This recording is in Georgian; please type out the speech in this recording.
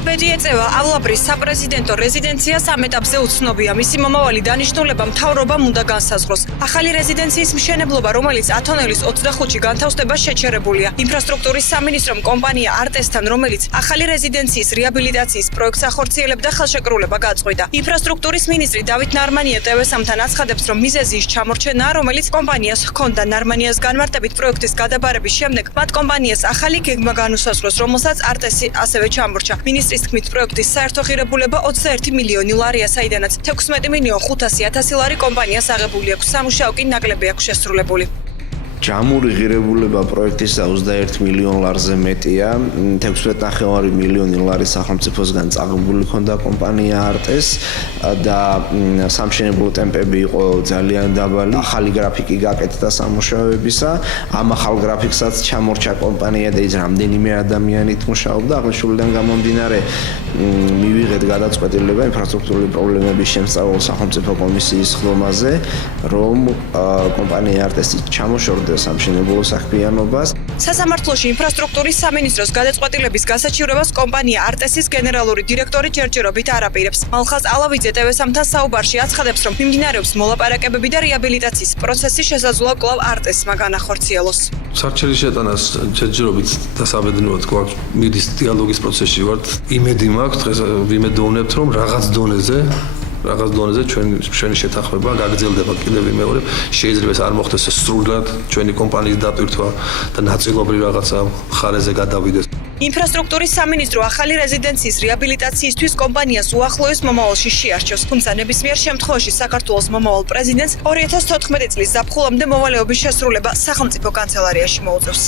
აბედი ეწევა ავლაბრის საპრეზიდენტო რეზიდენციას ამ ეტაპზე უცნობია. მისი მომავალი დანიშნულება მთავრობამ უნდა განსაზღვროს. ახალი რეზიდენციის მშენებლობა, რომელიც ათონელის 25-ში განთავსდება შეჩერებულია. ინფრასტრუქტურის სამინისტრომ კომპანია არტესთან, რომელიც ახალი რეზიდენციის რეაბილიტაციის პროექტს ახორციელებდა, ხელშეკრულება გაწყვიტა. ინფრასტრუქტურის მინისტრი დავით ნარმანია TV3-მთან აცხადებს, რომ მიზეზი ის ჩამორჩენაა, რომელიც კომპანიას ჰქონდა. ნარმანიას განმარტებით პროექტის გადაბარების შემდეგ მათ კომპანიას ახალი გეგმა განუსაზღვროს, რომელსაც არტესი ასევე ჩამორჩა. მინისტრის თქმით, პროექტის საერთო ღირებულება 21 მილიონი ლარია, საიდანაც 16,500,000 ლარი კომპანიას აღებული აქვს. სამუშაო კი ნაკლები აქვს შესრულებული. ჯამური ღირებულება პროექტისა 21 მილიონ ლარზე მეტია. 16,5 მილიონი ლარი სახელმწიფოსგან წაღებული ჰქონდა კომპანია არტეს და სამშენებლო ტემპები იყო ძალიან დაბალი. ახალი გრაფიკი გაკეთდა სამუშაოებისა. ამ ახალ გრაფიკსაც ჩამორჩა კომპანია და ის რამდენიმე ადამიანით მუშაობდა. აღნიშნულიდან გამომდინარე მივიღეთ გადაწყვეტილება ინფრასტრუქტურული პრობლემების შემსწავლელ სახელმწიფო კომისიის ხდომაზე, რომ კომპანია არტესი ჩამოშორდა სამშენებლო საქმიანობას. სასამართლოში ინფრასტრუქტურის სამინისტროს გადაწყვეტილების გასაჩივრებას კომპანია არტესის გენერალური დირექტორი ჯერჯერობით არ აპირებს. მალხაზ ალავიძე TV3-მთან საუბარში აცხადებს, რომ მიმდინარეობს მოლაპარაკებები და რეაბილიტაციის პროცესი შესაძლოა კვლავ არტესმა განახორციელოს. საჩელის შეტანას ჯერჯერობით დასაბედნულად გვაქვს მიდის დიალოგის პროცესში ვართ. იმედი მაქვს, დღეს ვიმედოვნებთ, რომ რაღაც დონეზე ჩვენი შეთანხმება გაგრძელდება კიდევ მეორე. შეიძლება ეს არ მოხდეს სრულად ჩვენი კომპანიის დატვირთვა და ნაწილობრივ რაღაცა ხარეზე გადავიდეს. ინფრასტრუქტურის სამინისტრო ახალი რეზიდენციის რეაბილიტაციისთვის კომპანიას უახლოეს მომავალში შეარჩევს, თუმცა ნებისმიერ შემთხვევაში საქართველოს მომავალ პრეზიდენტს 2014 წლის ზაფხულამდე მოვალეობის შესრულება სახელმწიფო კანცელარიაში მოუწევს.